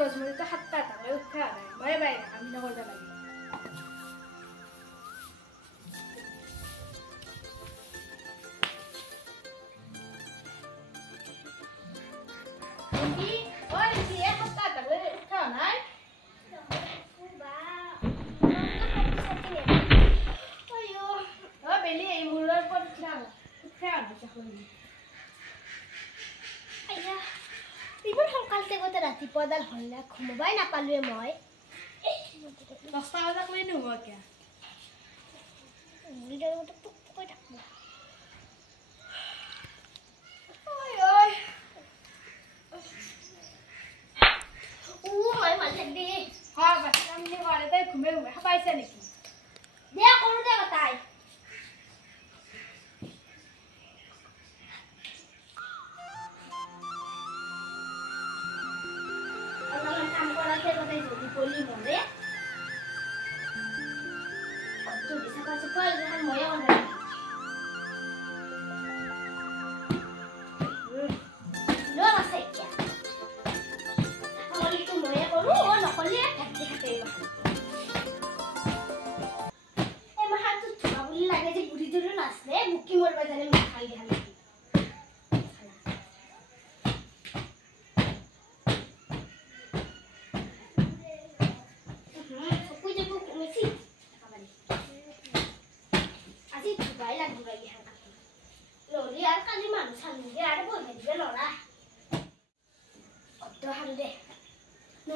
গজমৰিটো 7টা টালৈ উঠা নাই মই বাই আমি নকৰিব লাগে কি ওই কি 7টা টালৈ উঠা নাই বা ওয়ো ও বেলি এই মুৰৰ পৰ উঠা নাই চাকৰি আইয়া ইমান সকালতে গতে ৰাতিপুৱাডাল হ'ল না ঘুমবাই নাপালোৱে মই 10টা বজাত লৈ নুব কিয়া নিজৰ মতে পুক পুকৈ থাকব ওই ওই ও মই ভাল লাগি হা বাচ্চা আমি ঘরে তাই ঘুমে ঘুমে খাবাইছে নেকি দিয়া কৰো দে তাই Poli mole. Tu bisa kasih pol dengan moya on lagi. Lo rasa ya. Kalau itu moya koru, no kali ya kaki kaki mahal. Mahal tu cuma boleh lagi je budi dulu nasne, buki mor bajaran mahal dia lagi.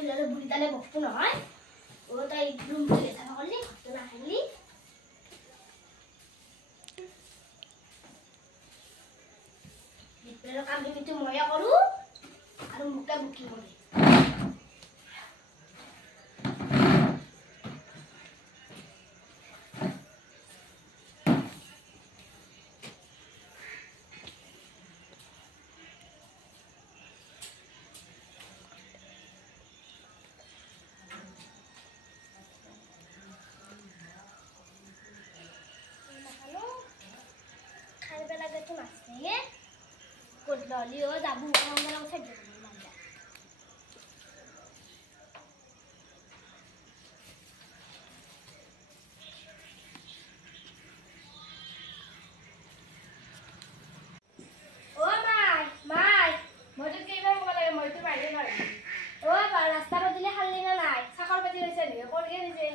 Lalu buritane boktu নহয় ও তাই room থেকে সাফা করলি ঘরটা খাইলি বিপের কাম কিন্তু ময়া করু আর মুখটা বুকি করে Loli o dabu orang dalam saja manja. Oh mai, mau tu kira mau lagi mau tu mai lagi. Oh rasta pati le hal ni na nai, sakar pati le sini, kau ni ni je.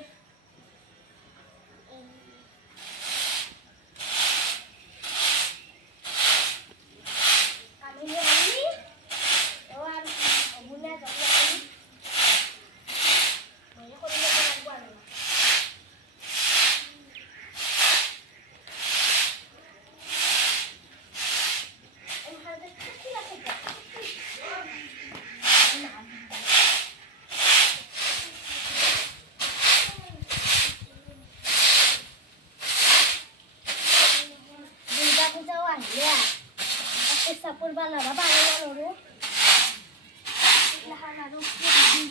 Sapur bala baba loro lahan aru pudi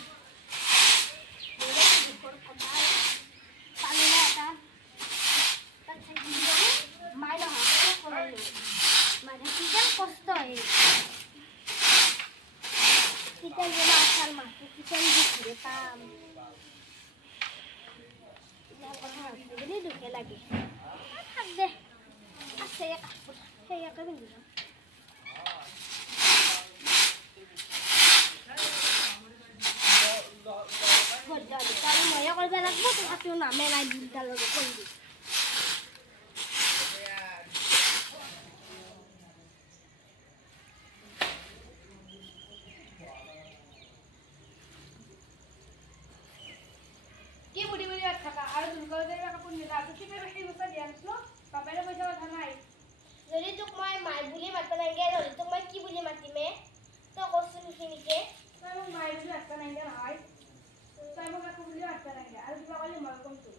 boleh dikor kamai palena ta tak segini mai lah aku korelo mana kita kosto kita jela asal mah kita di tam ya pernah ini duke lagi ada saya kan bilang Kalau mau ya kalau jalan buat aku nak main lagi dalam rukun ni. Kau budi budi ada kata, ada juga ada yang kapun ni lah. Kita mesti buka dia, no? Kapal apa jawab tanai? Jadi tu mai buli mata lagi, jadi tu mai ki buli mati me? Tu kosun sini ke? Kalau mai buli mata lagi lah, saya mau aku beli apa lagi? Ada juga kali mau komtu.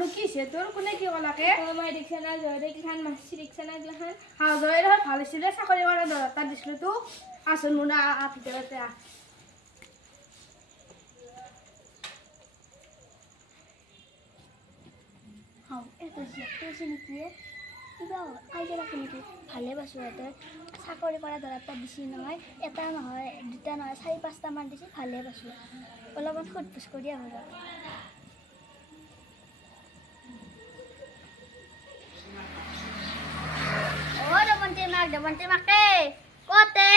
অনো কি আছে তোৰ কোনে কি কলাকে মই ৰিক্সানা জয়ৰে কিখান মাছি ৰিক্সানা গিলাখান হা জয়ৰ হয় ভাল আছিল চাকৰি কৰা দৰকাৰ দিছিলো তো আচোন মুনা ভিতৰতে হাও এটা জিয়াতে আছে নেকি কিবা আইডিয়া ৰাখে নেকি ভালে পাইছো ইয়াতে চাকৰি কৰা দৰকাৰ দিছি নহয় এটা নহয় দুটা নহয় 4-5টা মান দিছি ভালে পাইছো অলপমান সোধ-পোছ কৰি আহো দমন্তি মাকে কতে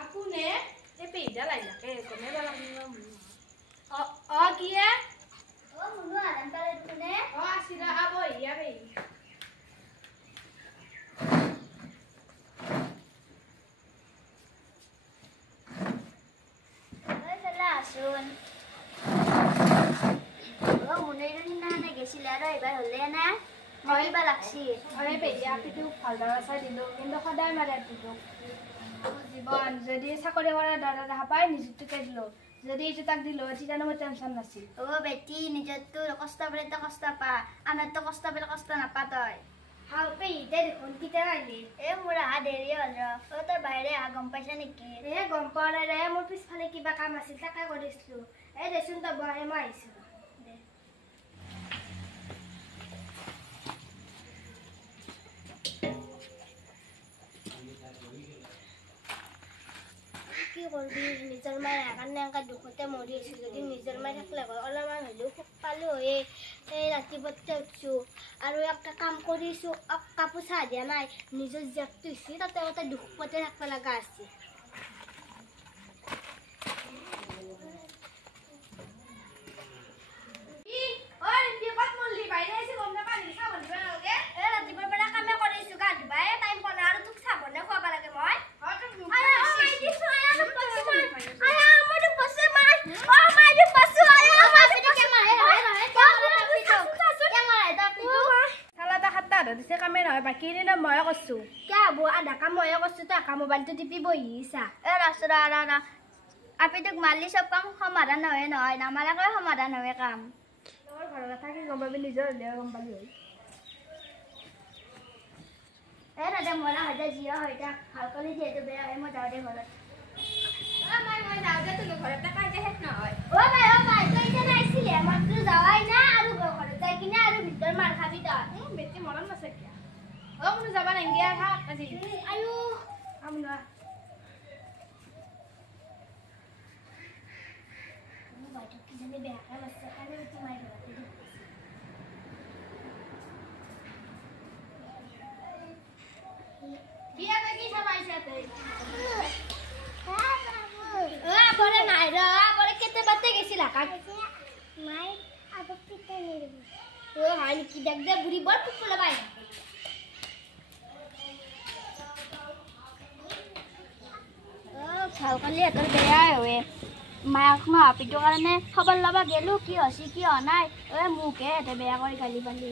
আপুনে এ পেইডা লাইলাকে কমে বালাগিন কিয়ে মুনু আদান পালে কোনে আসিরা আবো ইয়া বে আসুন মুনুর না গেছিল আর এবার হলে না নইবা লাগছি আরে পেইডা পিটু ফালদারা চাই দিলো কিন্তু সদায় মারে পিটু জীবন যদি চাকৰি কৰা দৰকাৰ দেখা পাই নিযুক্তিকে দিলো যদি এইটো তাক দিলো তেতিয়া মই টেনচন নাছিল বেটি নিজৰটো কষ্ট পালে কষ্ট পা আনৰটো কষ্ট পালে কষ্ট নাপা তই হাও পেইডা দেখোন কিটা আইলি মোৰ আহা দেৰি হ'ল তই বাহিৰে আহা গম পাইছা নেকি গম পোৱা নাই ৰে মোৰ পিছফালে কিবা কাম আছিল তাকে কৰিছিলো দেচোন তই বহে মই আহিছো কি করবি নিজের মায়ের এখানে একা দুঃখতে মরি আছি যদি নিজের মায়ে থাকলে অলপমান হলেও সুখ পালো হয়ে এই ৰাতিপুৱাতে উঠছো আৰু একটা কাম কৰিছো কাপোৰ চাহ দিয়া নাই নিজৰ জীয়াকটো ইছি তাতে এটা দুখতে থাকব লগা আছে বাকী ময়ে কৰছো কিয় হব আধা কাম ময়ে কৰছো তই একা মোবাইলটো টিপি বহিছা আপিটোক মাৰলি চব কাম সমাধান নহয় নহয় নামাৰাকৈ সমাধান হয় কাম তোৰ ঘৰৰ কথা কি গম পাবি নিজৰ হ'লেও গম পালি হয় দাদা মৰা হয় জিয়া হয় ভাল কৰি যিহেতু বেয়া হয় মই যাওঁ দে ঘৰত মই যাওঁ দে তোৰ ঘৰত কাইতে শেষ নহয় ভাই তই এতিয়া নাইছিলে মাত্ৰ যাৱাই না আৰু ঘৰত যাই কিনে আৰু ভিতৰ মাৰ খাবি তই বেছি মৰম আছে কিয়া কোনো যাবা নাংগিয়া থাক আজি আয়ো আমনা বাইটো কি জানি বেয়া কাম আছে কাৰণে বেছি মাৰি কিয়া কি চাবাইছা তই বৰে নাই ৰ বৰে কেতে বাতে গেছিলা কাক মাই আদব পিতে নিৰবি হয় নেকি দেখ দে বুঢ়ী বৰ পুপুলা বাই ভাল কালি এটাৰ বেয়াই হয় মায়াক মই হাপিটোৰ কাৰণে খবৰ ল'বা গেলো কি হৈছে কি হোৱা নাই মোকহে এতে বেয়া কৰি গালি পালি